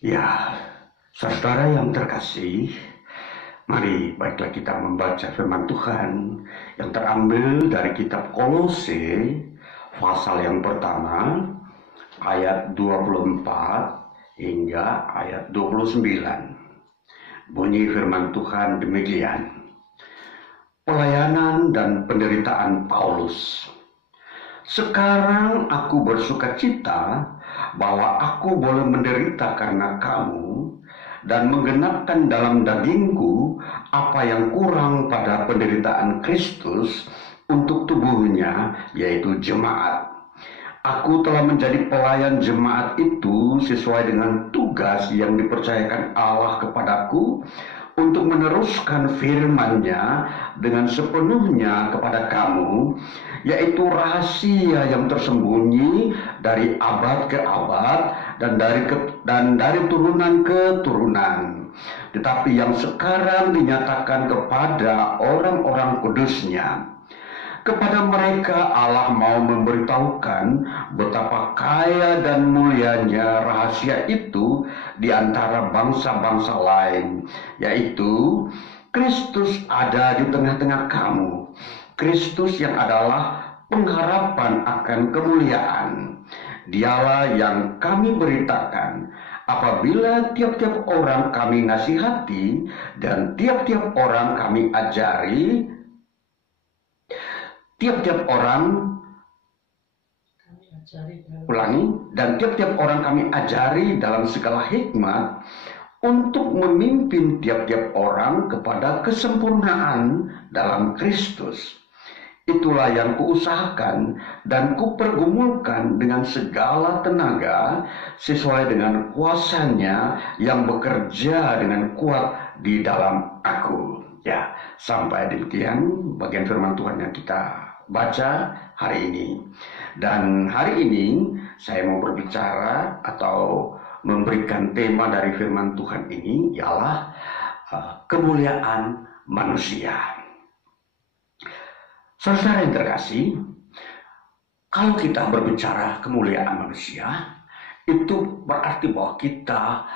Ya, saudara yang terkasih, mari baiklah kita membaca firman Tuhan yang terambil dari kitab Kolose, pasal yang pertama, ayat 24 hingga ayat 29. Bunyi firman Tuhan demikian. Pelayanan dan penderitaan Paulus. Sekarang aku bersuka cita bahwa aku boleh menderita karena kamu dan menggenapkan dalam dagingku apa yang kurang pada penderitaan Kristus untuk tubuhnya, yaitu jemaat. Aku telah menjadi pelayan jemaat itu sesuai dengan tugas yang dipercayakan Allah kepadaku untuk meneruskan firman-Nya dengan sepenuhnya kepada kamu, yaitu rahasia yang tersembunyi dari abad ke abad dan dari turunan ke turunan, tetapi yang sekarang dinyatakan kepada orang-orang kudusnya. Kepada mereka Allah mau memberitahukan betapa kaya dan mulianya rahasia itu di antara bangsa-bangsa lain, yaitu Kristus ada di tengah-tengah kamu. Kristus yang adalah pengharapan akan kemuliaan. Dialah yang kami beritakan apabila tiap-tiap orang kami nasihati dan tiap-tiap orang kami ajari, tiap-tiap orang tiap-tiap orang kami ajari dalam segala hikmat untuk memimpin tiap-tiap orang kepada kesempurnaan dalam Kristus. Itulah yang kuusahakan dan kupergumulkan dengan segala tenaga sesuai dengan kuasanya yang bekerja dengan kuat di dalam aku. Ya, sampai demikian bagian firman Tuhan yang kita baca hari ini. Dan hari ini saya mau berbicara atau memberikan tema dari firman Tuhan ini ialah kemuliaan manusia. Saudara yang terkasih, kalau kita berbicara kemuliaan manusia, itu berarti bahwa kita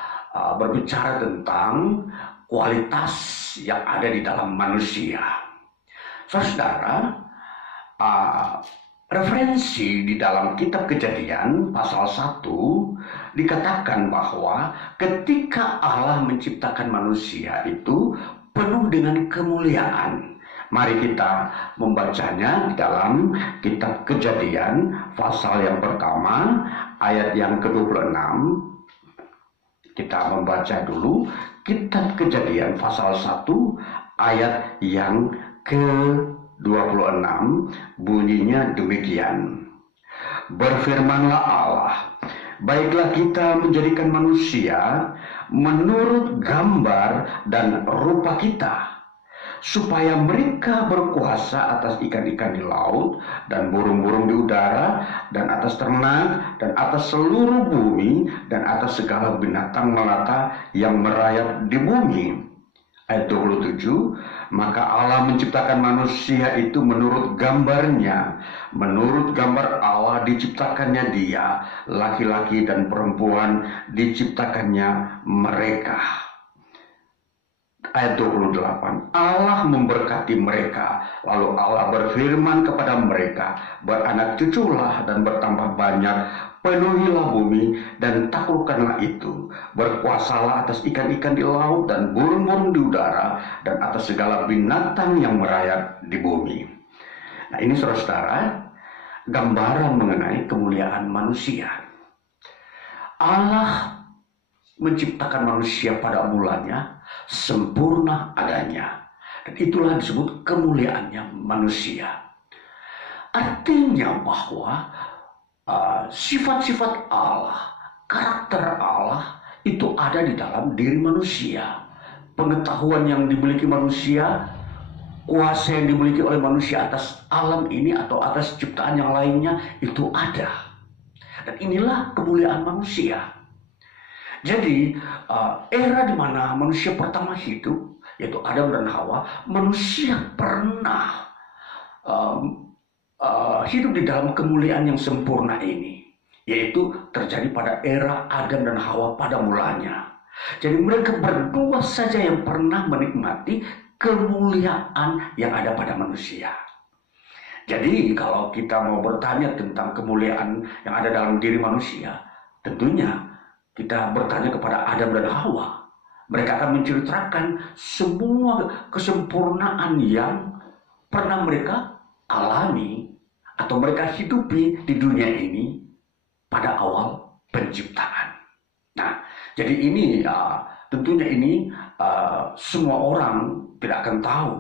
berbicara tentang kualitas yang ada di dalam manusia. Saudara, referensi di dalam kitab Kejadian pasal 1 dikatakan bahwa ketika Allah menciptakan manusia itu penuh dengan kemuliaan. Mari kita membacanya di dalam kitab Kejadian pasal yang pertama ayat yang ke-26. Kita membaca dulu kitab Kejadian pasal 1 ayat yang ke-26, bunyinya demikian. Berfirmanlah Allah, baiklah kita menjadikan manusia menurut gambar dan rupa kita, supaya mereka berkuasa atas ikan-ikan di laut dan burung-burung di udara dan atas ternak dan atas seluruh bumi dan atas segala binatang melata yang merayap di bumi. Ayat 27, maka Allah menciptakan manusia itu menurut gambarnya. Menurut gambar Allah diciptakannya dia, laki-laki dan perempuan diciptakannya mereka. Ayat 28, Allah memberkati mereka, lalu Allah berfirman kepada mereka, beranak cuculah dan bertambah banyak, penuhilah bumi dan taklukkanlah itu, berkuasalah atas ikan-ikan di laut dan burung-burung di udara dan atas segala binatang yang merayap di bumi. Nah, ini saudara-saudara, gambaran mengenai kemuliaan manusia. Allah menciptakan manusia pada mulanya sempurna adanya, dan itulah disebut kemuliaannya manusia. Artinya bahwa sifat-sifat Allah, karakter Allah itu ada di dalam diri manusia. Pengetahuan yang dimiliki manusia, kuasa yang dimiliki oleh manusia atas alam ini atau atas ciptaan yang lainnya itu ada. Dan inilah kemuliaan manusia. Jadi era di mana manusia pertama hidup, yaitu Adam dan Hawa, manusia pernah hidup di dalam kemuliaan yang sempurna ini. yaitu terjadi pada era Adam dan Hawa pada mulanya. Jadi mereka berdua saja yang pernah menikmati kemuliaan yang ada pada manusia. Jadi kalau kita mau bertanya tentang kemuliaan yang ada dalam diri manusia, tentunya kita bertanya kepada Adam dan Hawa. Mereka akan menceritakan semua kesempurnaan yang pernah mereka alami atau mereka hidupi di dunia ini pada awal penciptaan. Nah, jadi ini tentunya ini semua orang tidak akan tahu,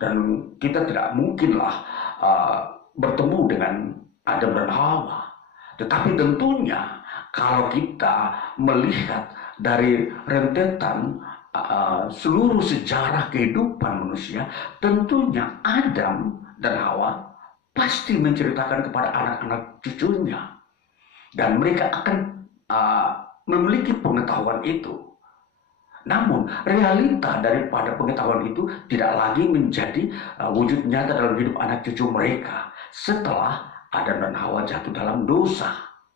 dan kita tidak mungkinlah bertemu dengan Adam dan Hawa. Tetapi tentunya kalau kita melihat dari rentetan seluruh sejarah kehidupan manusia, tentunya Adam dan Hawa pasti menceritakan kepada anak-anak cucunya, dan mereka akan memiliki pengetahuan itu. Namun realita daripada pengetahuan itu tidak lagi menjadi wujud nyata dalam hidup anak cucu mereka setelah Adam dan Hawa jatuh dalam dosa.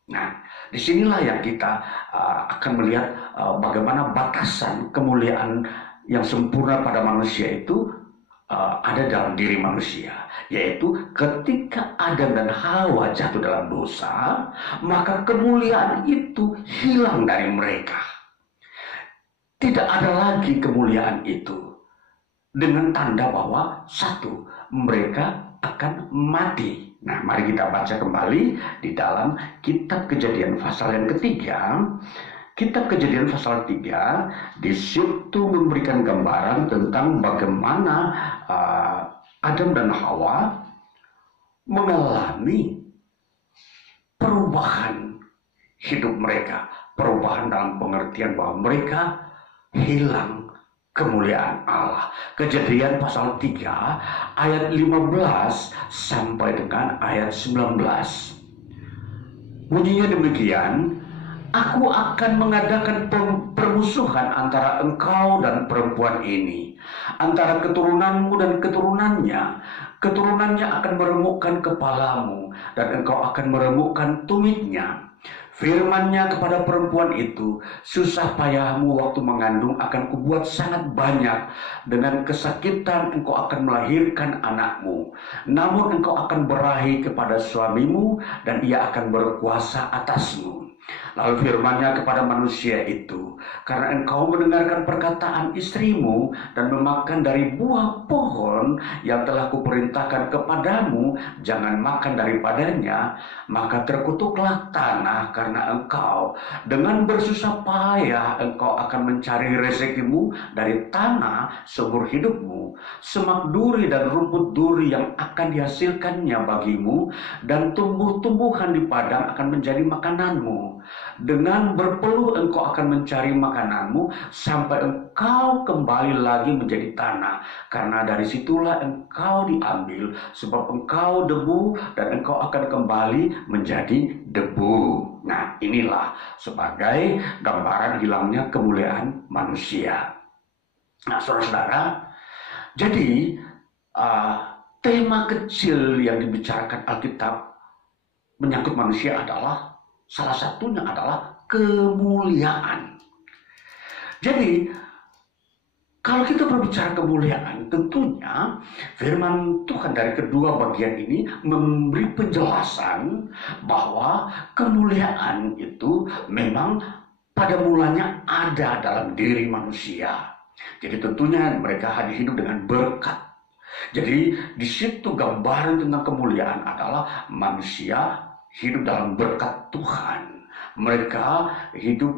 Nah, disinilah yang kita akan melihat bagaimana batasan kemuliaan yang sempurna pada manusia itu ada dalam diri manusia, yaitu ketika Adam dan Hawa jatuh dalam dosa, maka kemuliaan itu hilang dari mereka. Tidak ada lagi kemuliaan itu, dengan tanda bahwa satu, mereka akan mati. Nah, mari kita baca kembali di dalam kitab Kejadian pasal yang ketiga. Kitab Kejadian pasal 3 di situ memberikan gambaran tentang bagaimana Adam dan Hawa mengalami perubahan hidup mereka. Perubahan dalam pengertian bahwa mereka hilang kemuliaan Allah. Kejadian pasal 3 ayat 15 sampai dengan ayat 19. Bunyinya demikian, aku akan mengadakan permusuhan antara engkau dan perempuan ini, antara keturunanmu dan keturunannya. Keturunannya akan meremukkan kepalamu, dan engkau akan meremukkan tumitnya. Firman-Nya kepada perempuan itu, susah payahmu waktu mengandung akan kubuat sangat banyak. Dengan kesakitan engkau akan melahirkan anakmu. Namun engkau akan berahi kepada suamimu, dan ia akan berkuasa atasmu. Lalu firman-Nya kepada manusia itu, karena engkau mendengarkan perkataan istrimu dan memakan dari buah pohon yang telah kuperintahkan kepadamu, jangan makan daripadanya, maka terkutuklah tanah karena engkau. Dengan bersusah payah engkau akan mencari rezekimu dari tanah seumur hidupmu. Semak duri dan rumput duri yang akan dihasilkannya bagimu, dan tumbuh-tumbuhan di padang akan menjadi makananmu. Dengan berpeluh engkau akan mencari makananmu sampai engkau kembali lagi menjadi tanah, karena dari situlah engkau diambil, sebab engkau debu dan engkau akan kembali menjadi debu. Nah, inilah sebagai gambaran hilangnya kemuliaan manusia. Nah, saudara-saudara, jadi tema kecil yang dibicarakan Alkitab menyangkut manusia adalah, salah satunya adalah kemuliaan. Jadi, kalau kita berbicara kemuliaan, tentunya firman Tuhan dari kedua bagian ini memberi penjelasan bahwa kemuliaan itu memang pada mulanya ada dalam diri manusia. Jadi tentunya mereka hidup dengan berkat. Jadi di situ gambaran tentang kemuliaan adalah manusia hidup dalam berkat Tuhan. Mereka hidup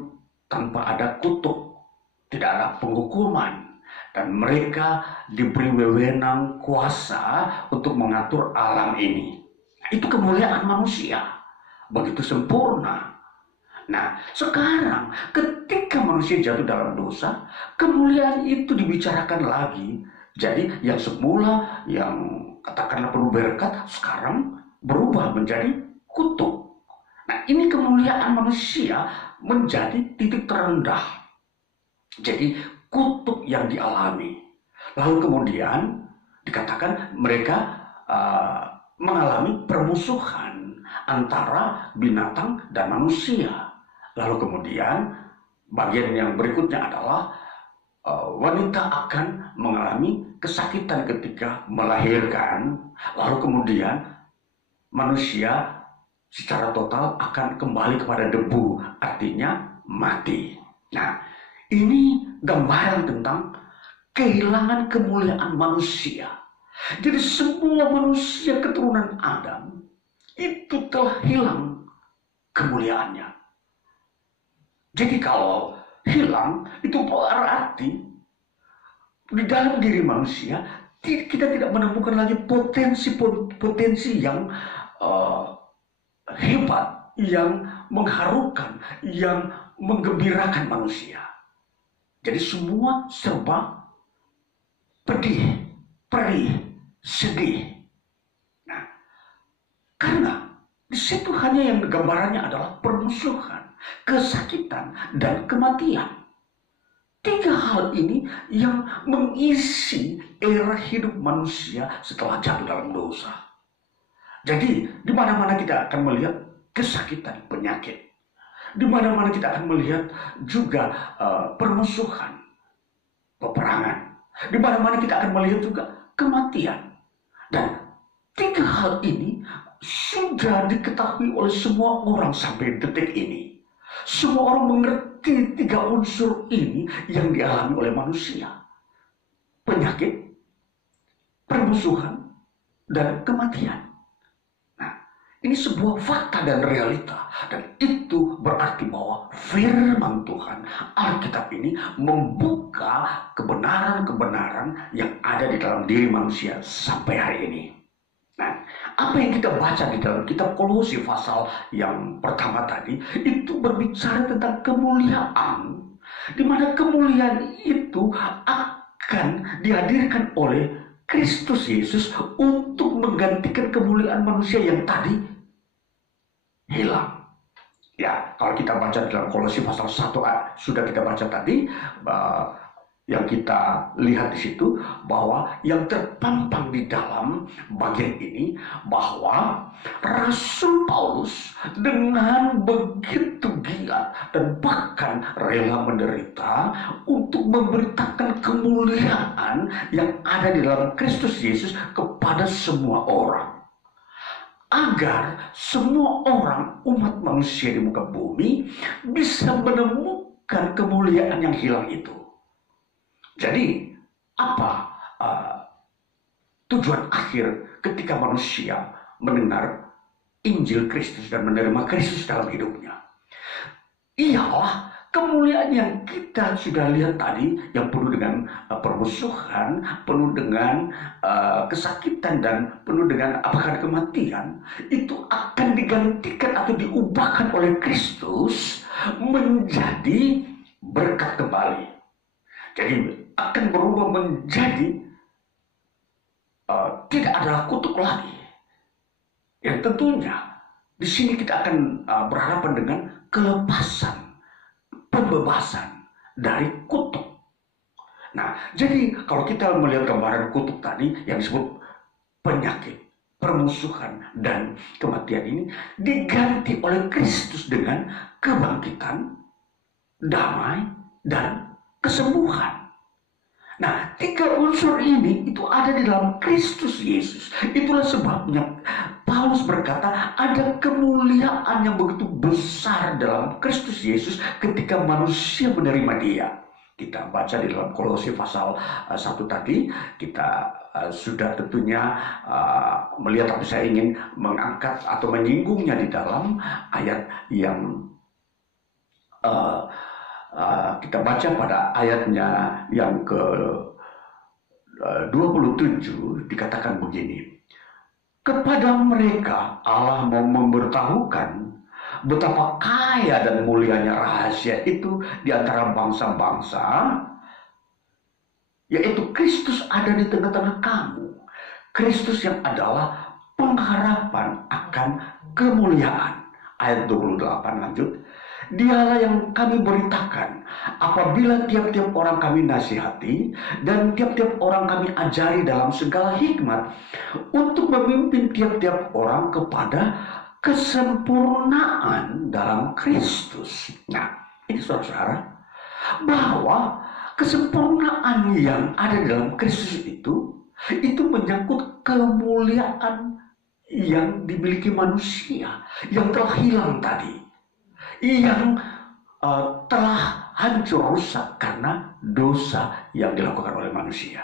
tanpa ada kutuk, tidak ada penghukuman, dan mereka diberi wewenang kuasa untuk mengatur alam ini. Itu kemuliaan manusia, begitu sempurna. Nah, sekarang ketika manusia jatuh dalam dosa, kemuliaan itu dibicarakan lagi. Jadi yang semula yang katakanlah penuh berkat, sekarang berubah menjadi kutuk. Nah, ini kemuliaan manusia menjadi titik terendah. Jadi kutuk yang dialami. Lalu kemudian dikatakan mereka mengalami permusuhan antara binatang dan manusia. Lalu kemudian bagian yang berikutnya adalah wanita akan mengalami kesakitan ketika melahirkan. Lalu kemudian manusia secara total akan kembali kepada debu, artinya mati. Nah, ini gambaran tentang kehilangan kemuliaan manusia. Jadi semua manusia keturunan Adam itu telah hilang kemuliaannya. Jadi kalau hilang itu berarti di dalam diri manusia kita tidak menemukan lagi potensi yang hebat, yang mengharukan, yang menggembirakan manusia. Jadi semua serba pedih, perih, sedih. Nah, karena di situ hanya yang gambarannya adalah permusuhan, kesakitan, dan kematian. 3 hal ini yang mengisi era hidup manusia setelah jatuh dalam dosa. Jadi, di mana-mana kita akan melihat kesakitan, penyakit. Di mana-mana kita akan melihat juga permusuhan, peperangan. Di mana-mana kita akan melihat juga kematian. Dan 3 hal ini sudah diketahui oleh semua orang sampai detik ini. Semua orang mengerti 3 unsur ini yang dialami oleh manusia. Penyakit, permusuhan, dan kematian. Ini sebuah fakta dan realita, dan itu berarti bahwa firman Tuhan, Alkitab ini membuka kebenaran-kebenaran yang ada di dalam diri manusia sampai hari ini. Nah, apa yang kita baca di dalam kitab Kolose pasal yang pertama tadi, itu berbicara tentang kemuliaan, di mana kemuliaan itu akan dihadirkan oleh Kristus Yesus untuk menggantikan kemuliaan manusia yang tadi hilang. Ya, kalau kita baca dalam Kolose pasal 1 sudah kita baca tadi, yang kita lihat di situ bahwa yang terpampang di dalam bagian ini bahwa Rasul Paulus dengan begitu giat dan bahkan rela menderita untuk memberitakan kemuliaan yang ada di dalam Kristus Yesus kepada semua orang, agar semua orang umat manusia di muka bumi bisa menemukan kemuliaan yang hilang itu. Jadi, apa tujuan akhir ketika manusia mendengar Injil Kristus dan menerima Kristus dalam hidupnya? Ialah kemuliaan yang kita sudah lihat tadi, yang penuh dengan permusuhan, penuh dengan kesakitan, dan penuh dengan apakah kematian, itu akan digantikan atau diubahkan oleh Kristus menjadi berkat kembali. Jadi akan berubah menjadi tidak adalah kutuk lagi. Yang tentunya di sini kita akan berhadapan dengan kelepasan, pembebasan dari kutuk. Nah, jadi kalau kita melihat gambaran kutuk tadi yang disebut penyakit, permusuhan, dan kematian ini diganti oleh Kristus dengan kebangkitan, damai, dan kesembuhan. Nah, 3 unsur ini itu ada di dalam Kristus Yesus. Itulah sebabnya Paulus berkata ada kemuliaan yang begitu besar dalam Kristus Yesus ketika manusia menerima Dia. Kita baca di dalam Kolose pasal 1 tadi, kita sudah tentunya melihat, tapi saya ingin mengangkat atau menyinggungnya di dalam ayat yang kita baca pada ayatnya yang ke-27, dikatakan begini. Kepada mereka Allah mau memberitahukan betapa kaya dan mulianya rahasia itu di antara bangsa-bangsa, yaitu Kristus ada di tengah-tengah kamu. Kristus yang adalah pengharapan akan kemuliaan. Ayat 28 lanjut. Dialah yang kami beritakan apabila tiap-tiap orang kami nasihati dan tiap-tiap orang kami ajari dalam segala hikmat untuk memimpin tiap-tiap orang kepada kesempurnaan dalam Kristus. Nah, ini saudara-saudara, bahwa kesempurnaan yang ada dalam Kristus itu menyangkut kemuliaan yang dimiliki manusia yang telah hilang tadi, yang telah hancur rusak karena dosa yang dilakukan oleh manusia.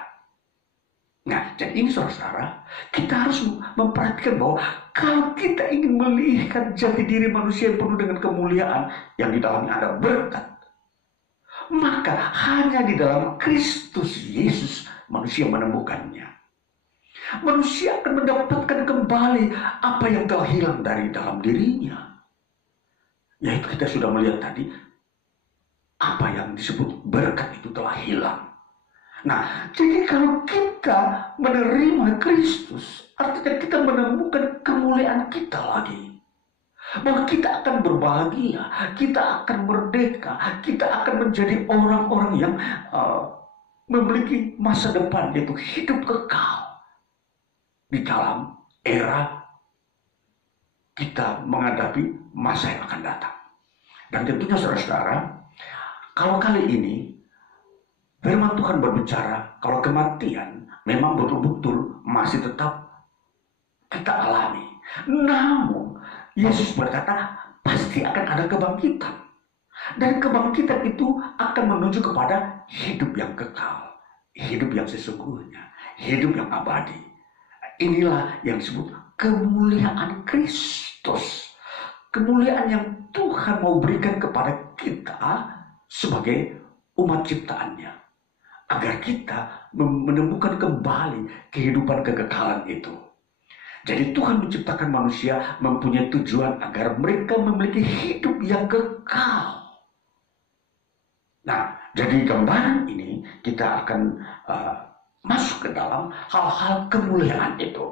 Nah, jadi ini saudara-saudara, kita harus memperhatikan bahwa kalau kita ingin melihat jati diri manusia yang penuh dengan kemuliaan yang di dalamnya ada berkat, maka hanya di dalam Kristus Yesus manusia menemukannya. Manusia akan mendapatkan kembali apa yang telah hilang dari dalam dirinya. Yaitu kita sudah melihat tadi, apa yang disebut berkat itu telah hilang. Nah, jadi kalau kita menerima Kristus, artinya kita menemukan kemuliaan kita lagi. Bahwa kita akan berbahagia, kita akan merdeka, kita akan menjadi orang-orang yang memiliki masa depan, yaitu hidup kekal di dalam era kita menghadapi masa yang akan datang. Dan tentunya saudara-saudara, kalau kali ini firman Tuhan berbicara kalau kematian memang betul-betul masih tetap kita alami. Namun Yesus berkata pasti akan ada kebangkitan. Dan kebangkitan itu akan menuju kepada hidup yang kekal, hidup yang sesungguhnya, hidup yang abadi. Inilah yang disebut kemuliaan Kristus. Kemuliaan yang Tuhan mau berikan kepada kita sebagai umat ciptaannya. Agar kita menemukan kembali kehidupan kekekalan itu. Jadi Tuhan menciptakan manusia mempunyai tujuan agar mereka memiliki hidup yang kekal. Nah, jadi gambaran ini kita akan masuk ke dalam hal-hal kemuliaan itu.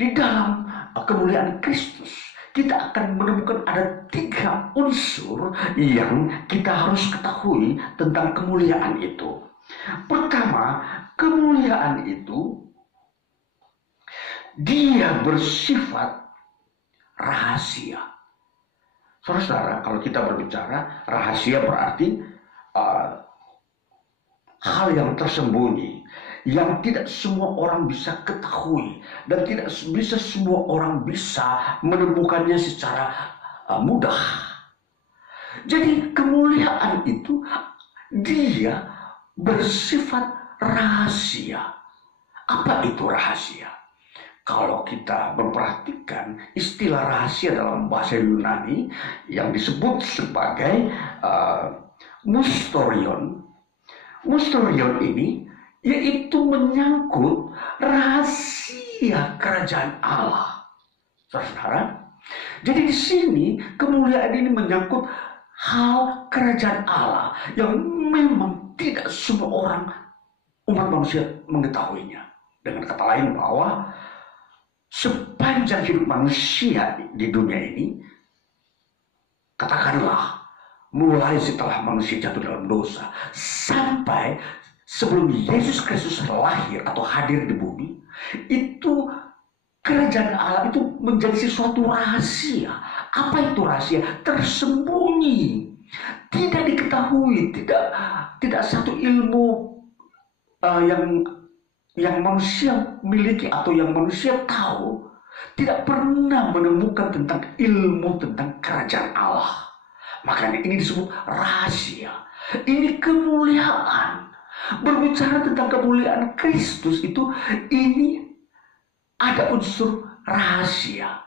Di dalam kemuliaan Kristus, kita akan menemukan ada 3 unsur yang kita harus ketahui tentang kemuliaan itu. Pertama, kemuliaan itu dia bersifat rahasia. Saudara, kalau kita berbicara rahasia berarti hal yang tersembunyi, yang tidak semua orang bisa ketahui dan tidak bisa semua orang bisa menemukannya secara mudah. Jadi kemuliaan itu dia bersifat rahasia. Apa itu rahasia? Kalau kita memperhatikan istilah rahasia dalam bahasa Yunani yang disebut sebagai mysterion. Mysterion ini yaitu menyangkut rahasia kerajaan Allah. Saudara, jadi di sini kemuliaan ini menyangkut hal kerajaan Allah yang memang tidak semua orang umat manusia mengetahuinya. Dengan kata lain bahwa sepanjang hidup manusia di dunia ini, katakanlah mulai setelah manusia jatuh dalam dosa sampai sebelum Yesus Kristus lahir atau hadir di bumi, itu kerajaan Allah itu menjadi sesuatu rahasia. Apa itu rahasia? Tersembunyi, tidak diketahui, tidak satu ilmu yang manusia miliki atau yang manusia tahu, tidak pernah menemukan tentang ilmu tentang kerajaan Allah. Makanya ini disebut rahasia. Ini kemuliaan. Berbicara tentang kemuliaan Kristus itu, ini ada unsur rahasia.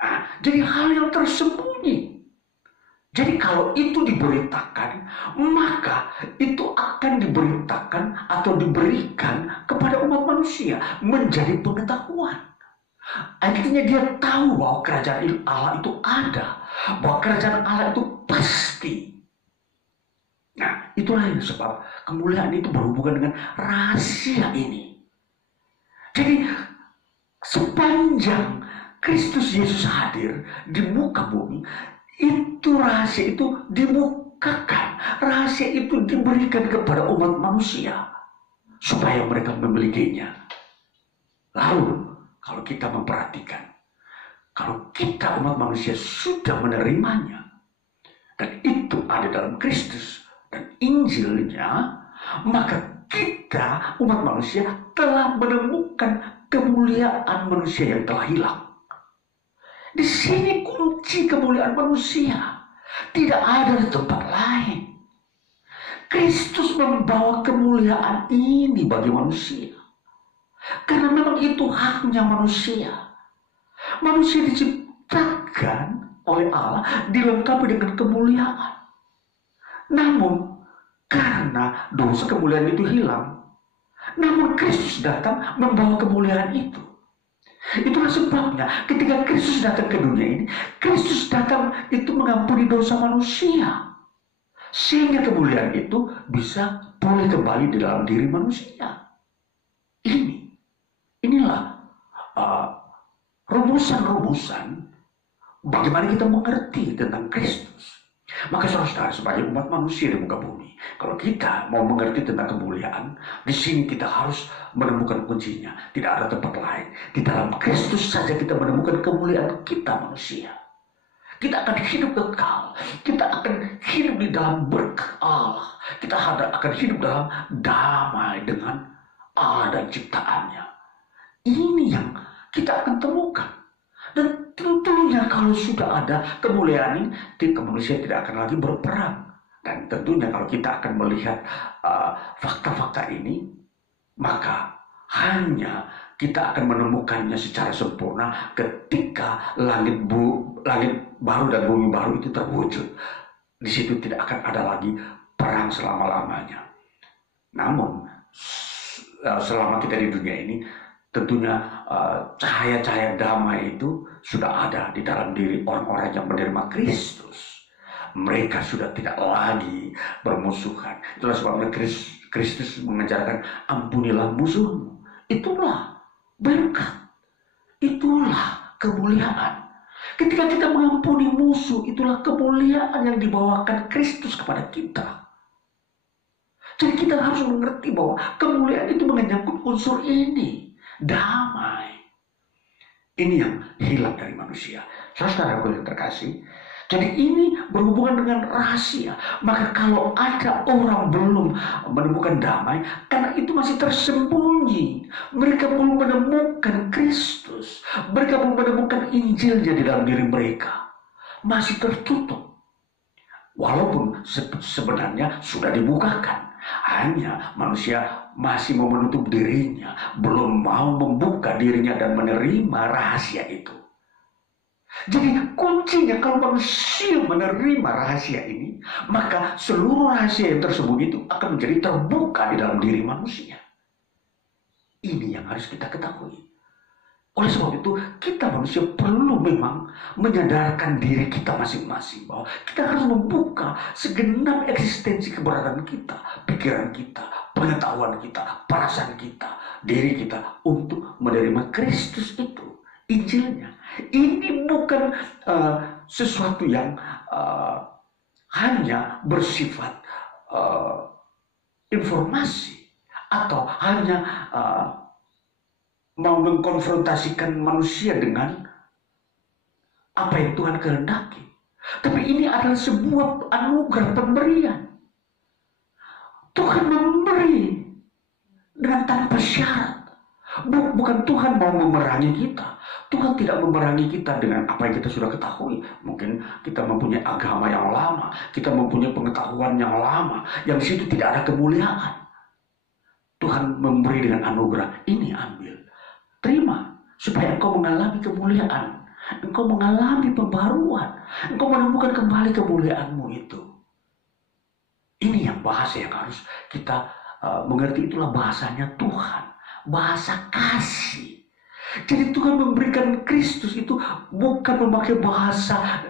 Nah, jadi hal yang tersembunyi. Jadi kalau itu diberitakan, maka itu akan diberitakan atau diberikan kepada umat manusia menjadi pengetahuan. Artinya dia tahu bahwa kerajaan Allah itu ada, bahwa kerajaan Allah itu pasti. Nah, itulah yang sebab kemuliaan itu berhubungan dengan rahasia ini. Jadi sepanjang Kristus Yesus hadir di muka bumi, itu rahasia itu dibukakan, rahasia itu diberikan kepada umat manusia supaya mereka memilikinya. Lalu kalau kita memperhatikan, Kalau kita umat manusia sudah menerimanya, dan itu ada dalam Kristus dan Injilnya, maka kita umat manusia telah menemukan kemuliaan manusia yang telah hilang. Di sini kunci kemuliaan manusia. Tidak ada di tempat lain. Kristus membawa kemuliaan ini bagi manusia. Karena memang itu haknya manusia. Manusia diciptakan oleh Allah dilengkapi dengan kemuliaan. Namun karena dosa kemuliaan itu hilang, namun Kristus datang membawa kemuliaan itu. Itulah sebabnya ketika Kristus datang ke dunia ini, Kristus datang itu mengampuni dosa manusia. Sehingga kemuliaan itu bisa pulih kembali di dalam diri manusia. Inilah rumusan-rumusan bagaimana kita mengerti tentang Kristus. Maka saudara, sebagai umat manusia di muka bumi, kalau kita mau mengerti tentang kemuliaan, di sini kita harus menemukan kuncinya. Tidak ada tempat lain. Di dalam Kristus saja kita menemukan kemuliaan kita manusia. Kita akan hidup kekal. Kita akan hidup di dalam berkat Allah. Kita akan hidup dalam damai dengan Allah dan ciptaannya. Ini yang kita akan temukan. Dan tentunya kalau sudah ada kemuliaan ini, manusia tidak akan lagi berperang. Dan tentunya kalau kita akan melihat fakta-fakta ini, maka hanya kita akan menemukannya secara sempurna ketika langit baru dan bumi baru itu terwujud. Di situ tidak akan ada lagi perang selama-lamanya. Namun selama kita di dunia ini, tentunya cahaya-cahaya damai itu sudah ada di dalam diri orang-orang yang menerima Kristus. Mereka sudah tidak lagi bermusuhan. Itulah sebabnya Kristus mengajarkan, ampunilah musuhmu. Itulah berkat. Itulah kemuliaan. Ketika kita mengampuni musuh, itulah kemuliaan yang dibawakan Kristus kepada kita. Jadi kita harus mengerti bahwa kemuliaan itu menyangkut unsur ini. Damai. Ini yang hilang dari manusia. Saudara-saudaraku yang terkasih, jadi ini berhubungan dengan rahasia. Maka kalau ada orang belum menemukan damai, karena itu masih tersembunyi. Mereka belum menemukan Kristus. Mereka belum menemukan Injilnya di dalam diri mereka. Masih tertutup. Walaupun sebenarnya sudah dibukakan. Hanya manusia masih mau menutup dirinya, belum mau membuka dirinya dan menerima rahasia itu. Jadi kuncinya kalau manusia menerima rahasia ini, maka seluruh rahasia yang tersembunyi itu akan menjadi terbuka di dalam diri manusia. Ini yang harus kita ketahui. Oleh sebab itu, kita manusia perlu memang menyadarkan diri kita masing-masing bahwa kita harus membuka segenap eksistensi keberadaan kita, pikiran kita, pengetahuan kita, perasaan kita, diri kita untuk menerima Kristus itu, Injilnya. Ini bukan sesuatu yang hanya bersifat informasi atau hanya mau mengkonfrontasikan manusia dengan apa yang Tuhan kehendaki. Tapi ini adalah sebuah anugerah pemberian. Tuhan memberi dengan tanpa syarat. Bukan Tuhan mau memerangi kita. Tuhan tidak memerangi kita dengan apa yang kita sudah ketahui. Mungkin kita mempunyai agama yang lama, kita mempunyai pengetahuan yang lama, yang di situ tidak ada kemuliaan. Tuhan memberi dengan anugerah. Ini ambil. Terima, supaya engkau mengalami kemuliaan, engkau mengalami pembaruan, engkau menemukan kembali kemuliaanmu itu. Ini yang bahasa yang harus kita mengerti, itulah bahasanya Tuhan, bahasa kasih. Jadi Tuhan memberikan Kristus itu bukan memakai bahasa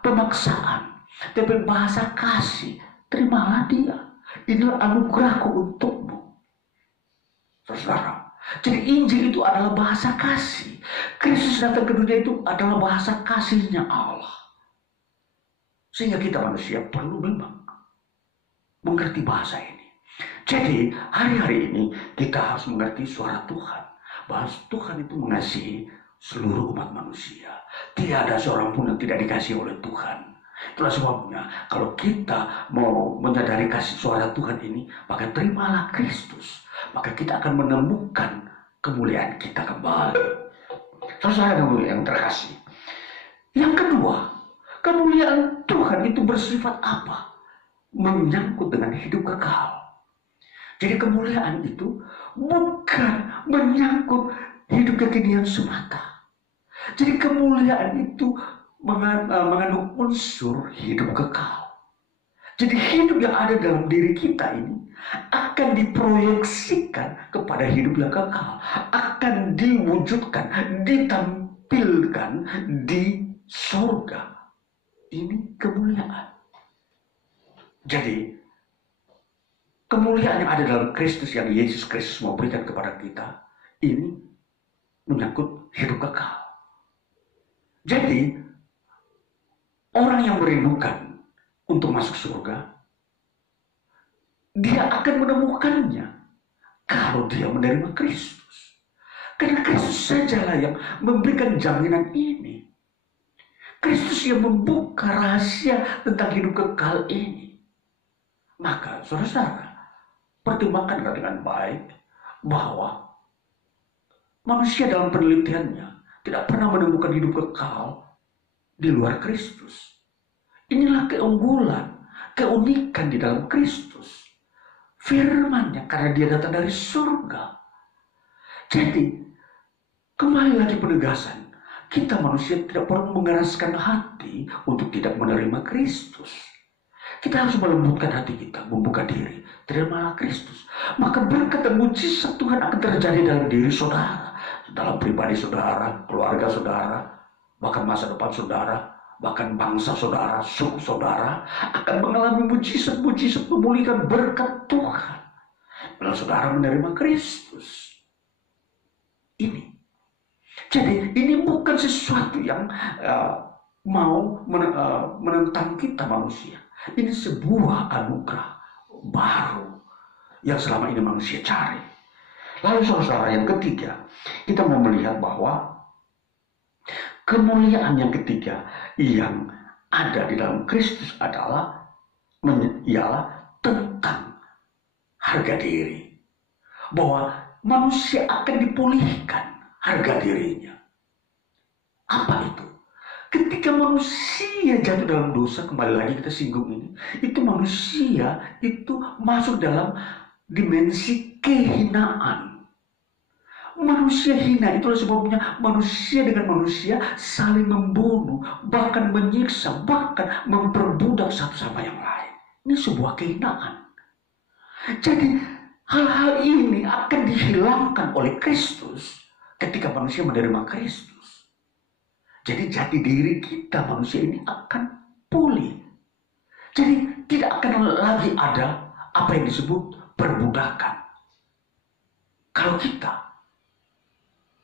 pemaksaan, tapi bahasa kasih. Terimalah dia, inilah anugerahku untukmu. Saudara, jadi Injil itu adalah bahasa kasih. Kristus datang ke dunia itu adalah bahasa kasihnya Allah. Sehingga kita manusia perlu memang mengerti bahasa ini. Jadi hari-hari ini kita harus mengerti suara Tuhan. Bahwa Tuhan itu mengasihi seluruh umat manusia. Tiada seorang pun yang tidak dikasihi oleh Tuhan. Itulah sebabnya kalau kita mau menyadari kasih suara Tuhan ini, maka terimalah Kristus. Maka kita akan menemukan kemuliaan kita kembali. Saudara yang terkasih. Yang kedua, kemuliaan Tuhan itu bersifat apa? Menyangkut dengan hidup kekal. Jadi kemuliaan itu bukan menyangkut hidup kekinian semata. Jadi kemuliaan itu mengandung unsur hidup kekal. Jadi hidup yang ada dalam diri kita ini akan diproyeksikan kepada hidup yang kekal. Akan diwujudkan, ditampilkan di surga. Ini kemuliaan. Jadi kemuliaan yang ada dalam Kristus yang Yesus Kristus mau berikan kepada kita, ini menyangkut hidup kekal. Jadi, orang yang merindukan untuk masuk surga, dia akan menemukannya kalau dia menerima Kristus. Karena Kristus sajalah yang memberikan jaminan ini. Kristus yang membuka rahasia tentang hidup kekal ini. Maka, saudara-saudara, pertimbangkanlah dengan baik bahwa manusia dalam penelitiannya tidak pernah menemukan hidup kekal di luar Kristus. Inilah keunggulan, keunikan di dalam Kristus. Firman-Nya karena dia datang dari surga. Jadi, kembali lagi penegasan, kita manusia tidak perlu mengeraskan hati untuk tidak menerima Kristus. Kita harus melembutkan hati kita, membuka diri, terimalah Kristus. Maka berkat dan mujizat Tuhan akan terjadi dalam diri saudara, dalam pribadi saudara, keluarga saudara, bahkan masa depan saudara, bahkan bangsa saudara, suku saudara akan mengalami mujizat-mujizat pemulihan berkat Tuhan. Bila saudara menerima Kristus. Ini. Jadi ini bukan sesuatu yang mau menentang kita manusia. Ini sebuah anugerah baru yang selama ini manusia cari. Lalu saudara yang ketiga, kita mau melihat bahwa kemuliaan yang ketiga yang ada di dalam Kristus ialah tentang harga diri. Bahwa manusia akan dipulihkan harga dirinya. Apa itu? Ketika manusia jatuh dalam dosa, kembali lagi kita singgung ini, itu manusia itu masuk dalam dimensi kehinaan. Manusia hina, itulah sebabnya manusia dengan manusia saling membunuh, bahkan menyiksa, bahkan memperbudak satu sama yang lain. Ini sebuah kehinaan. Jadi hal-hal ini akan dihilangkan oleh Kristus ketika manusia menerima Kristus. Jadi jati diri kita manusia ini akan pulih. Jadi tidak akan lagi ada apa yang disebut perbudakan. Kalau kita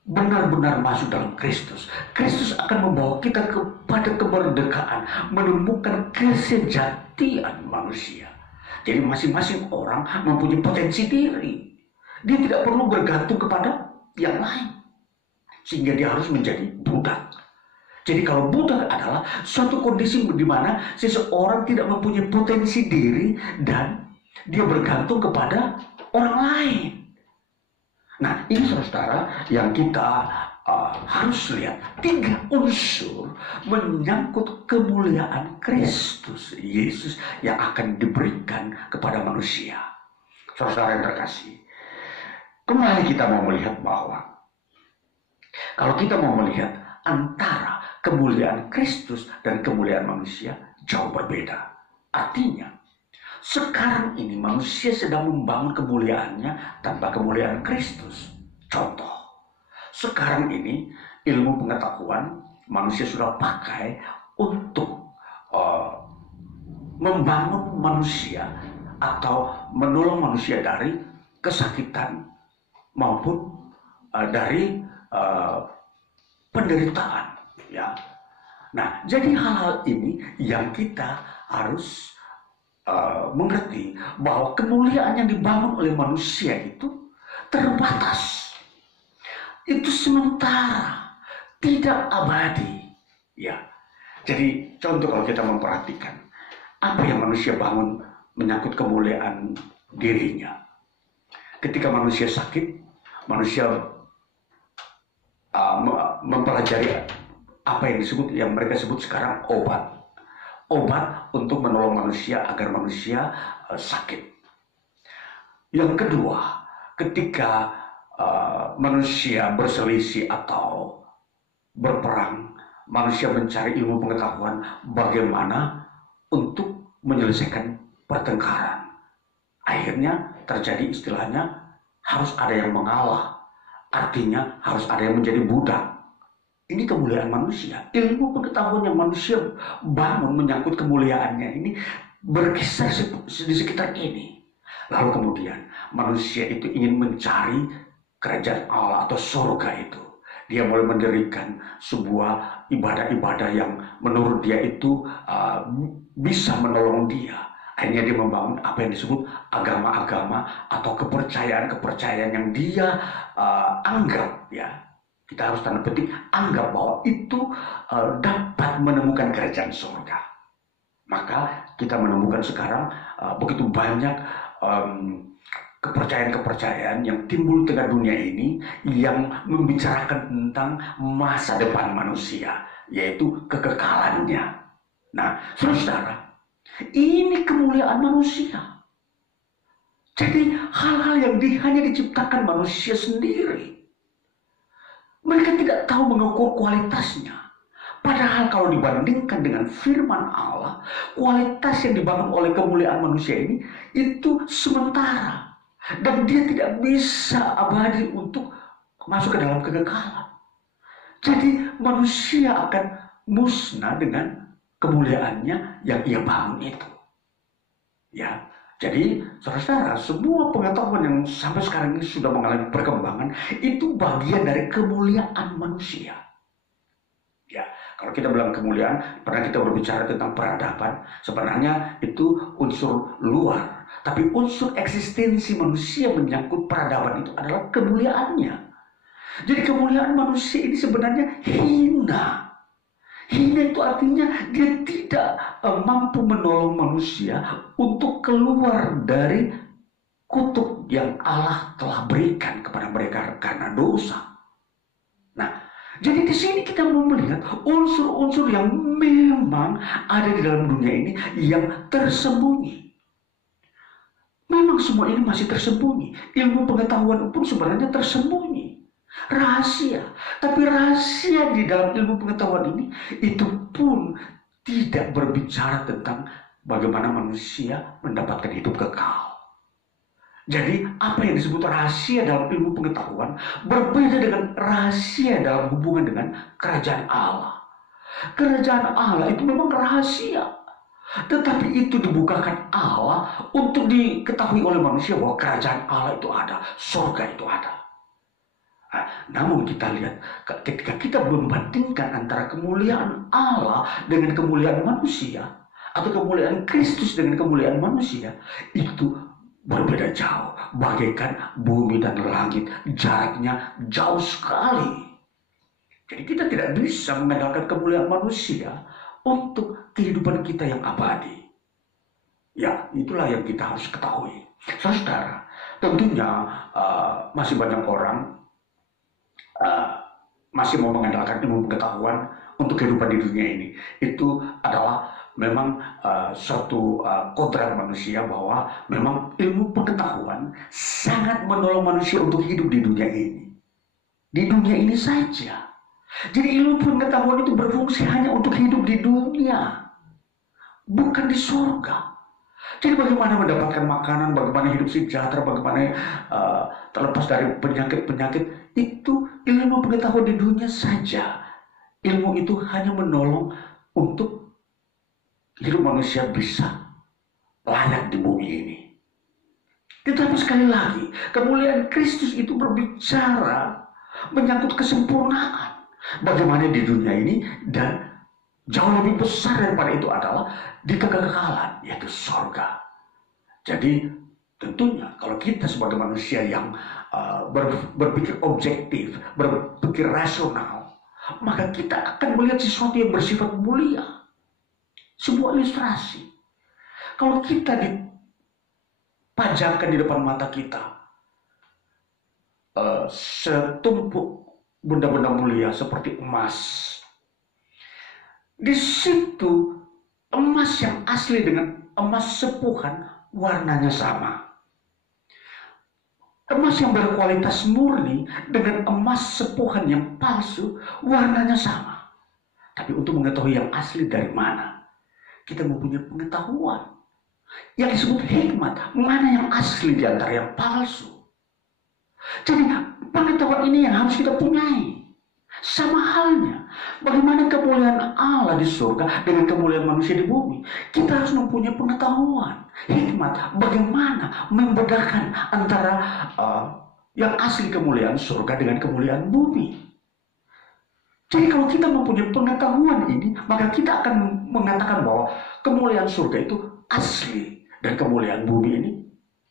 benar-benar masuk dalam Kristus, Kristus akan membawa kita kepada kemerdekaan, menemukan kesejatian manusia. Jadi masing-masing orang mempunyai potensi diri. Dia tidak perlu bergantung kepada yang lain. Sehingga dia harus menjadi budak. Jadi kalau budak adalah suatu kondisi di mana seseorang tidak mempunyai potensi diri dan dia bergantung kepada orang lain. Nah, ini saudara yang kita harus lihat. 3 unsur menyangkut kemuliaan Kristus Yesus yang akan diberikan kepada manusia. Saudara yang terkasih, kembali kita mau melihat bahwa kalau kita mau melihat antara kemuliaan Kristus dan kemuliaan manusia jauh berbeda. Artinya, sekarang ini manusia sedang membangun kemuliaannya tanpa kemuliaan Kristus. Contoh, sekarang ini ilmu pengetahuan manusia sudah pakai untuk membangun manusia atau menolong manusia dari kesakitan maupun dari penderitaan. Ya. Nah, jadi hal-hal ini yang kita harus mengerti bahwa kemuliaan yang dibangun oleh manusia itu terbatas. Itu sementara. tidak abadi. Ya, jadi contoh kalau kita memperhatikan apa yang manusia bangun menyangkut kemuliaan dirinya. Ketika manusia sakit, manusia mempelajari apa yang mereka sebut sekarang obat untuk menolong manusia agar manusia sakit. Yang kedua, ketika manusia berselisih atau berperang, manusia mencari ilmu pengetahuan bagaimana untuk menyelesaikan pertengkaran. Akhirnya terjadi istilahnya harus ada yang mengalah, artinya harus ada yang menjadi budak. Ini kemuliaan manusia. Ilmu pengetahuan yang manusia bangun menyangkut kemuliaannya ini berkisar di sekitar ini. Lalu kemudian manusia itu ingin mencari kerajaan Allah atau surga itu. Dia mulai mendirikan sebuah ibadah-ibadah yang menurut dia itu bisa menolong dia. Akhirnya dia membangun apa yang disebut agama-agama atau kepercayaan-kepercayaan yang dia anggap, ya, kita harus tanda petik anggap bahwa itu dapat menemukan kerajaan surga. Maka kita menemukan sekarang begitu banyak kepercayaan-kepercayaan yang timbul di tengah dunia ini yang membicarakan tentang masa depan manusia, yaitu kekekalannya. Nah, saudara, ini kemuliaan manusia. Jadi hal-hal yang hanya diciptakan manusia sendiri. Mereka tidak tahu mengukur kualitasnya. Padahal kalau dibandingkan dengan firman Allah, kualitas yang dibangun oleh kemuliaan manusia ini itu sementara. Dan dia tidak bisa abadi untuk masuk ke dalam kekekalan. Jadi manusia akan musnah dengan kemuliaannya yang ia bangun itu. Ya, jadi saudara-saudara, semua pengetahuan yang sampai sekarang ini sudah mengalami perkembangan itu bagian dari kemuliaan manusia. Ya, kalau kita bilang kemuliaan, pernah kita berbicara tentang peradaban, sebenarnya itu unsur luar. Tapi unsur eksistensi manusia menyangkut peradaban itu adalah kemuliaannya. Jadi kemuliaan manusia ini sebenarnya hina. Hina itu artinya dia tidak mampu menolong manusia untuk keluar dari kutuk yang Allah telah berikan kepada mereka karena dosa. Nah, jadi di sini kita mau melihat unsur-unsur yang memang ada di dalam dunia ini yang tersembunyi. Memang semua ini masih tersembunyi. Ilmu pengetahuan pun sebenarnya tersembunyi. Rahasia. Tapi rahasia di dalam ilmu pengetahuan ini itu pun tidak berbicara tentang bagaimana manusia mendapatkan hidup kekal. Jadi apa yang disebut rahasia dalam ilmu pengetahuan berbeda dengan rahasia dalam hubungan dengan kerajaan Allah. Kerajaan Allah itu memang rahasia. Tetapi itu dibukakan Allah untuk diketahui oleh manusia bahwa kerajaan Allah itu ada, surga itu ada. Nah, namun kita lihat ketika kita membandingkan antara kemuliaan Allah dengan kemuliaan manusia, atau kemuliaan Kristus dengan kemuliaan manusia, itu berbeda jauh. Bagaikan bumi dan langit, jaraknya jauh sekali. Jadi kita tidak bisa mengandalkan kemuliaan manusia untuk kehidupan kita yang abadi. Ya, itulah yang kita harus ketahui. Saudara, tentunya masih banyak orang masih mau mengandalkan ilmu pengetahuan untuk kehidupan di dunia ini. Itu adalah memang suatu kodrat manusia bahwa memang ilmu pengetahuan sangat menolong manusia untuk hidup di dunia ini. Di dunia ini saja. Jadi ilmu pengetahuan itu berfungsi hanya untuk hidup di dunia, bukan di surga. Jadi bagaimana mendapatkan makanan, bagaimana hidup sejahtera, bagaimana terlepas dari penyakit-penyakit, itu ilmu pengetahuan di dunia saja. Ilmu itu hanya menolong untuk hidup manusia bisa layak di bumi ini. Tetapi sekali lagi, kemuliaan Kristus itu berbicara menyangkut kesempurnaan. Bagaimana di dunia ini, dan jauh lebih besar daripada itu adalah di kekekalan, yaitu surga. Jadi tentunya kalau kita sebagai manusia yang berpikir objektif, berpikir rasional, maka kita akan melihat sesuatu yang bersifat mulia. Sebuah ilustrasi. Kalau kita dipajangkan di depan mata kita setumpuk benda-benda mulia seperti emas, di situ emas yang asli dengan emas sepuhan warnanya sama. Emas yang berkualitas murni dengan emas sepuhan yang palsu warnanya sama. Tapi untuk mengetahui yang asli dari mana, kita mempunyai pengetahuan yang disebut hikmat, mana yang asli di antara yang palsu. Jadi pengetahuan ini yang harus kita punyai. Sama halnya, bagaimana kemuliaan Allah di surga dengan kemuliaan manusia di bumi. Kita harus mempunyai pengetahuan, hikmat, bagaimana membedakan antara yang asli kemuliaan surga dengan kemuliaan bumi. Jadi kalau kita mempunyai pengetahuan ini, maka kita akan mengatakan bahwa kemuliaan surga itu asli dan kemuliaan bumi ini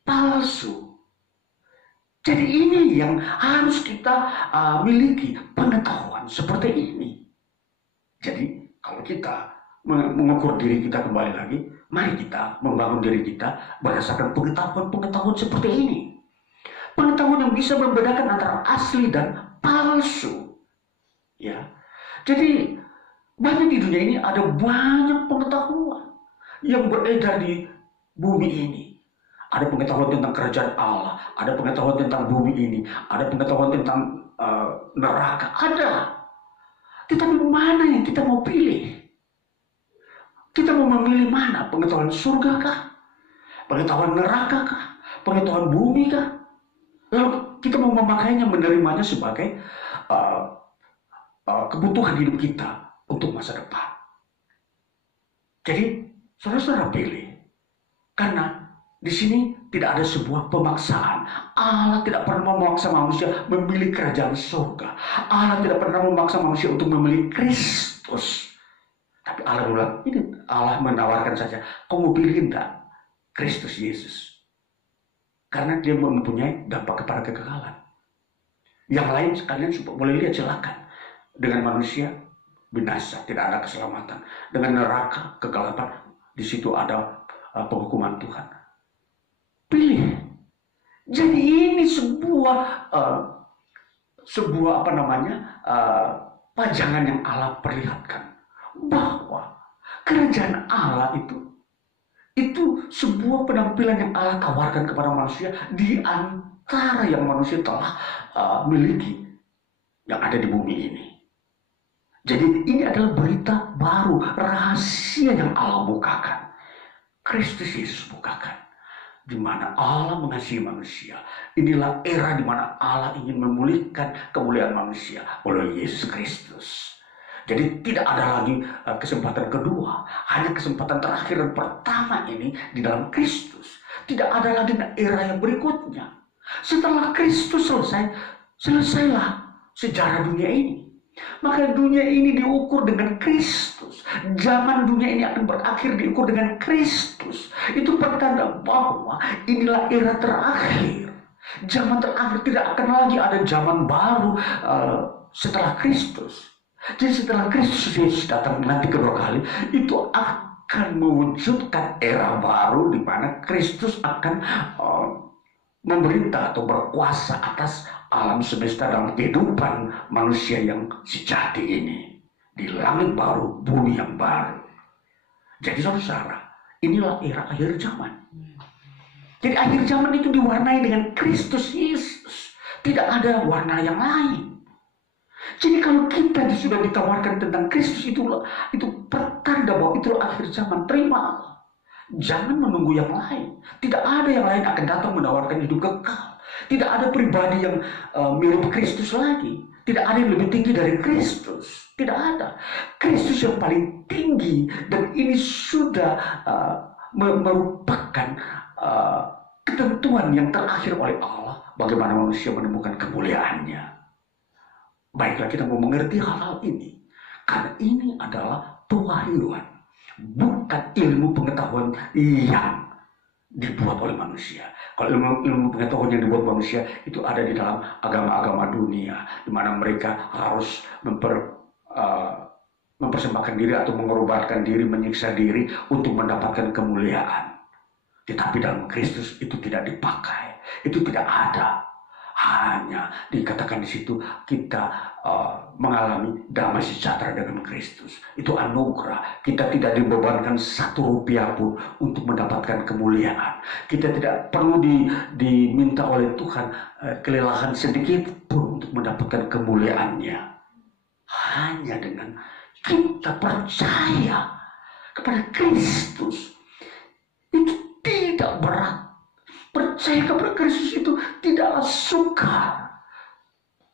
palsu. Jadi ini yang harus kita miliki, pengetahuan seperti ini. Jadi kalau kita mengukur diri kita kembali lagi, mari kita membangun diri kita berdasarkan pengetahuan seperti ini. Pengetahuan yang bisa membedakan antara asli dan palsu. Ya, jadi banyak di dunia ini ada banyak pengetahuan yang beredar di bumi ini. Ada pengetahuan tentang kerajaan Allah, ada pengetahuan tentang bumi ini, ada pengetahuan tentang neraka, ada. Tetapi mana yang kita mau pilih? Kita mau memilih mana? Pengetahuan surga kah? Pengetahuan neraka kah? Pengetahuan bumi kah? Lalu kita mau memakainya, menerimanya sebagai kebutuhan hidup kita untuk masa depan. Jadi, saudara-saudara pilih. Karena di sini tidak ada sebuah pemaksaan. Allah tidak pernah memaksa manusia memilih kerajaan surga. Allah tidak pernah memaksa manusia untuk memilih Kristus. Tapi Allah bilang, ini Allah menawarkan saja, kamu pilih enggak Kristus Yesus? Karena dia mempunyai dampak kepada kekekalan. Yang lain kalian boleh lihat, silakan. Dengan manusia binasa, tidak ada keselamatan. Dengan neraka, kegelapan, di situ ada penghukuman Tuhan. Pilih. Jadi ini sebuah pajangan yang Allah perlihatkan bahwa kerajaan Allah itu sebuah penampilan yang Allah tawarkan kepada manusia di antara yang manusia telah miliki yang ada di bumi ini. Jadi ini adalah berita baru, rahasia yang Allah bukakan. Kristus Yesus bukakan. Di mana Allah mengasihi manusia. Inilah era di mana Allah ingin memulihkan kemuliaan manusia oleh Yesus Kristus. Jadi tidak ada lagi kesempatan kedua, hanya kesempatan terakhir dan pertama ini di dalam Kristus. Tidak ada lagi era yang berikutnya. Setelah Kristus selesailah sejarah dunia ini. Maka dunia ini diukur dengan Kristus. Zaman dunia ini akan berakhir diukur dengan Kristus. Itu pertanda bahwa inilah era terakhir. Zaman terakhir, tidak akan lagi ada zaman baru setelah Kristus. Jadi setelah Kristus Yesus datang nanti kedua kali, itu akan mewujudkan era baru di mana Kristus akan memerintah atau berkuasa atas alam semesta dalam kehidupan manusia yang sejati ini. Di langit baru, bumi yang baru. Jadi saudara, inilah era akhir zaman. Jadi akhir zaman itu diwarnai dengan Kristus Yesus. Tidak ada warna yang lain. Jadi kalau kita sudah ditawarkan tentang Kristus, itu pertanda bahwa itu akhir zaman. Terima. Jangan menunggu yang lain. Tidak ada yang lain akan datang menawarkan hidup kekal. Tidak ada pribadi yang mirip Kristus lagi. Tidak ada yang lebih tinggi dari Kristus. Tidak ada. Kristus yang paling tinggi. Dan ini sudah merupakan ketentuan yang terakhir oleh Allah. Bagaimana manusia menemukan kemuliaannya. Baiklah kita mau mengerti hal-hal ini. Karena ini adalah pewahyuan. Bukan ilmu pengetahuan yang dibuat oleh manusia. Kalau ilmu pengetahuan yang dibuat manusia itu ada di dalam agama-agama dunia, di mana mereka harus mempersembahkan diri atau mengorbankan diri, menyiksa diri untuk mendapatkan kemuliaan. Tetapi dalam Kristus itu tidak dipakai, itu tidak ada. Hanya dikatakan di situ kita mengalami damai sejahtera dengan Kristus. Itu anugerah. Kita tidak dibebankan 1 rupiah pun untuk mendapatkan kemuliaan. Kita tidak perlu diminta oleh Tuhan kelelahan sedikit pun untuk mendapatkan kemuliaannya. Hanya dengan kita percaya kepada Kristus, itu tidak berat. Percaya kepada Kristus itu tidaklah sukar.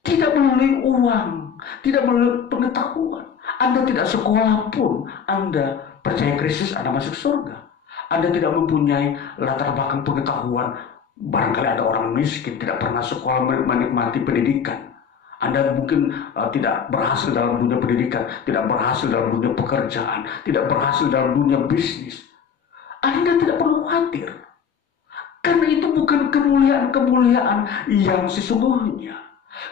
Tidak melalui uang, tidak melalui pengetahuan. Anda tidak sekolah pun, Anda percaya Kristus, Anda masuk surga. Anda tidak mempunyai latar belakang pengetahuan. Barangkali ada orang miskin, tidak pernah sekolah menikmati pendidikan. Anda mungkin tidak berhasil dalam dunia pendidikan, tidak berhasil dalam dunia pekerjaan, tidak berhasil dalam dunia bisnis. Anda tidak perlu khawatir. Karena itu bukan kemuliaan-kemuliaan yang sesungguhnya.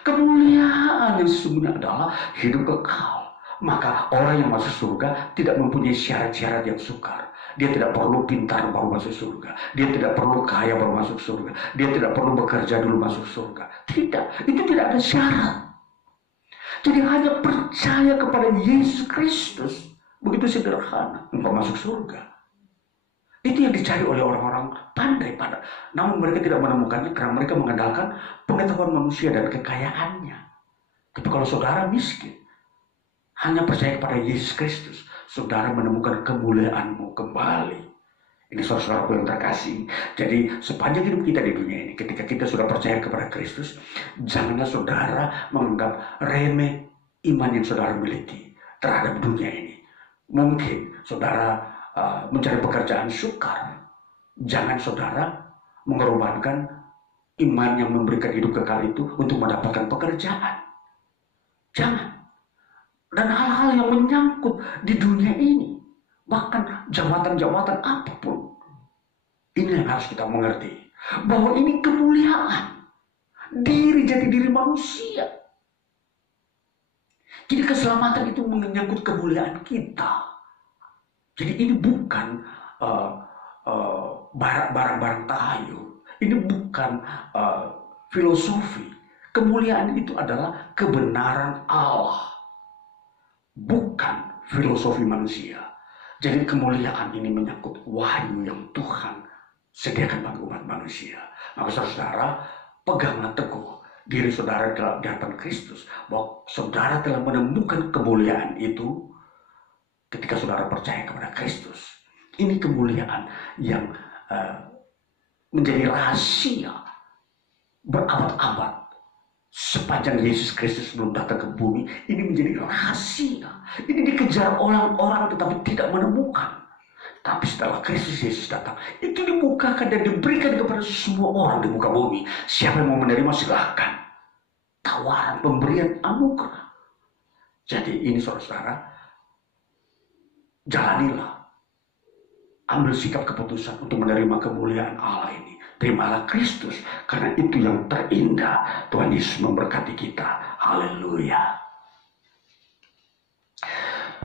Kemuliaan yang sesungguhnya adalah hidup kekal. Maka orang yang masuk surga tidak mempunyai syarat-syarat yang sukar. Dia tidak perlu pintar baru masuk surga. Dia tidak perlu kaya baru masuk surga. Dia tidak perlu bekerja dulu masuk surga. Tidak, itu tidak ada syarat. Jadi hanya percaya kepada Yesus Kristus. Begitu sederhana, engkau masuk surga. Itu yang dicari oleh orang-orang pandai pada. Namun mereka tidak menemukannya karena mereka mengandalkan pengetahuan manusia dan kekayaannya. Tapi kalau saudara miskin, hanya percaya kepada Yesus Kristus, saudara menemukan kemuliaanmu kembali. Ini saudara-saudaraku yang terkasih. Jadi sepanjang hidup kita di dunia ini, ketika kita sudah percaya kepada Kristus, janganlah saudara menganggap remeh iman yang saudara miliki terhadap dunia ini. Mungkin saudara mencari pekerjaan sukar. Jangan saudara mengorbankan iman yang memberikan hidup kekal itu untuk mendapatkan pekerjaan. Jangan. Dan hal-hal yang menyangkut di dunia ini, bahkan jabatan-jabatan apapun, ini yang harus kita mengerti, bahwa ini kemuliaan jati diri manusia. Jadi keselamatan itu menyangkut kemuliaan kita. Jadi ini bukan barang-barang tahayu, ini bukan filosofi. Kemuliaan itu adalah kebenaran Allah, bukan filosofi manusia. Jadi kemuliaan ini menyangkut wahyu yang Tuhan sediakan bagi umat manusia. Maka saudara, peganglah teguh diri saudara dalam di hadapan Kristus, bahwa saudara telah menemukan kemuliaan itu ketika saudara percaya kepada Kristus. Ini kemuliaan yang menjadi rahasia berabad-abad. Sepanjang Yesus Kristus belum datang ke bumi, ini menjadi rahasia. Ini dikejar orang-orang tetapi tidak menemukan. Tapi setelah Kristus Yesus datang, itu dibukakan dan diberikan kepada semua orang di muka bumi. Siapa yang mau menerima silahkan. Tawaran pemberian anugerah. Jadi ini saudara-saudara, jalanilah. Ambil sikap keputusan untuk menerima kemuliaan Allah ini. Terimalah Kristus, karena itu yang terindah. Tuhan Yesus memberkati kita. Haleluya.